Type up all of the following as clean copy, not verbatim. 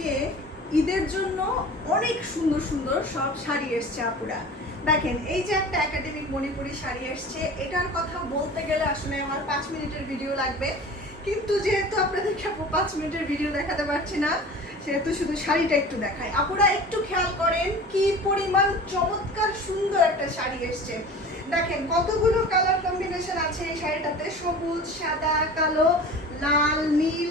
আজকে ঈদের জন্য অনেক সুন্দর সুন্দর সব শাড়ি এসছে আপুরা। দেখেন এই যে একটা একাডেমিক মণিপুরি শাড়ি এসছে, এটার কথা বলতে গেলে আসলে আমার 5 মিনিটের ভিডিও লাগবে, কিন্তু যেহেতু আপনাদেরকে 5 মিনিটের ভিডিও দেখাতে পারছি না, সেহেতু শুধু শাড়িটা একটু দেখাই। আপুরা একটু খেয়াল করেন কি পরিমাণ চমৎকার সুন্দর একটা শাড়ি এসছে। দেখেন কতগুলো কালার কম্বিনেশন আছে এই শাড়িটাতে, সবুজ, সাদা, কালো, লাল, নীল,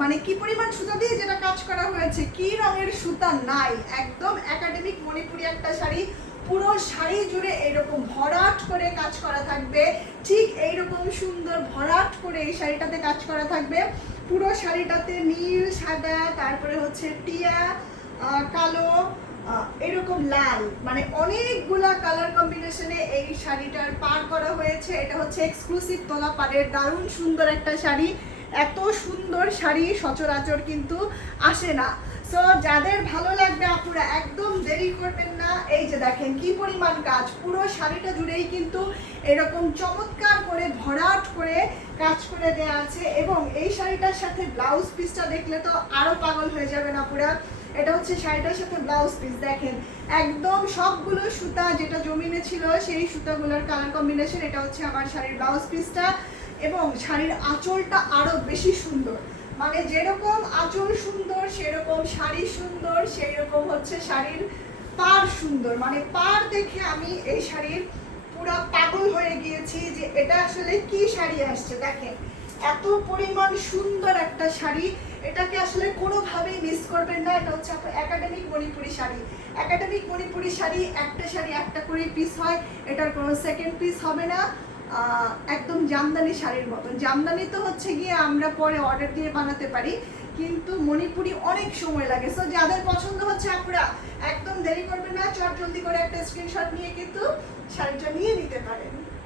মানে কি পরিমাণ সুতা দিয়ে যেটা কাজ করা হয়েছে, কি রঙের সুতা নাই। একদম একাডেমিক মণিপুরি একটা শাড়ি, পুরো শাড়ি জুড়ে এরকম ভরাট করে কাজ করা থাকবে। ঠিক এইরকম সুন্দর ভরাট করে এই শাড়িটাতে কাজ করা থাকবে। পুরো শাড়িটাতে নীল, সাদা, তারপরে হচ্ছে টিয়া, কালো, এরকম লাল, মানে অনেকগুলা কালার কম্বিনেশনে এই শাড়িটার পার করা হয়েছে। এটা হচ্ছে এক্সক্লুসিভ তোলা পাড়ের দারুণ সুন্দর একটা শাড়ি। এত সুন্দর শাড়ি সচরাচর কিন্তু আসে না। সো যাদের ভালো লাগবে আপুরা একদম দেরি করবেন না। এই যে দেখেন কি পরিমাণ কাজ, পুরো শাড়িটা জুড়েই কিন্তু এরকম চমৎকার করে ভরাট করে কাজ করে দেওয়া আছে। এবং এই শাড়িটার সাথে ব্লাউজ পিসটা দেখলে তো আরো পাগল হয়ে যাবেন আপুরা। এটা হচ্ছে শাড়িটার সাথে ব্লাউজ পিস, দেখেন একদম সবগুলো সুতা যেটা জমিনে ছিল সেই সুতাগুলোর কালার কম্বিনেশন। এটা হচ্ছে আমার শাড়ির ব্লাউজ পিসটা। এবং শাড়ির আঁচলটা আরো বেশি সুন্দর, মানে যেরকম আঁচল সুন্দর সেরকম শাড়ি সুন্দর, সেই রকম হচ্ছে শাড়ির পাড় সুন্দর। মানে পাড় দেখে আমি এই শাড়ির পুরো পাগল হয়ে গিয়েছি যে এটা আসলে কি শাড়ি আসছে। দেখেন এত পরিমাণ সুন্দর একটা শাড়ি, এটাকে আসলে কোনোভাবেই মিস করবেন না। এটা হচ্ছে একাডেমিক মণিপুরি শাড়ি। একাডেমিক মণিপুরি শাড়ি একটা করে পিস হয়, এটার কোনো সেকেন্ড পিস হবে না। একদম জামদানি শাড়ির মতন। জামদানি তো হচ্ছে গিয়ে আমরা পরে অর্ডার দিয়ে বানাতে পারি, কিন্তু মণিপুরি অনেক সময় লাগে। সো যাদের পছন্দ হচ্ছে আপনারা একদম দেরি করবেন না, চট জলদি করে একটা স্ক্রিনশট নিয়ে কিন্তু শাড়িটা নিয়ে নিতে পারেন।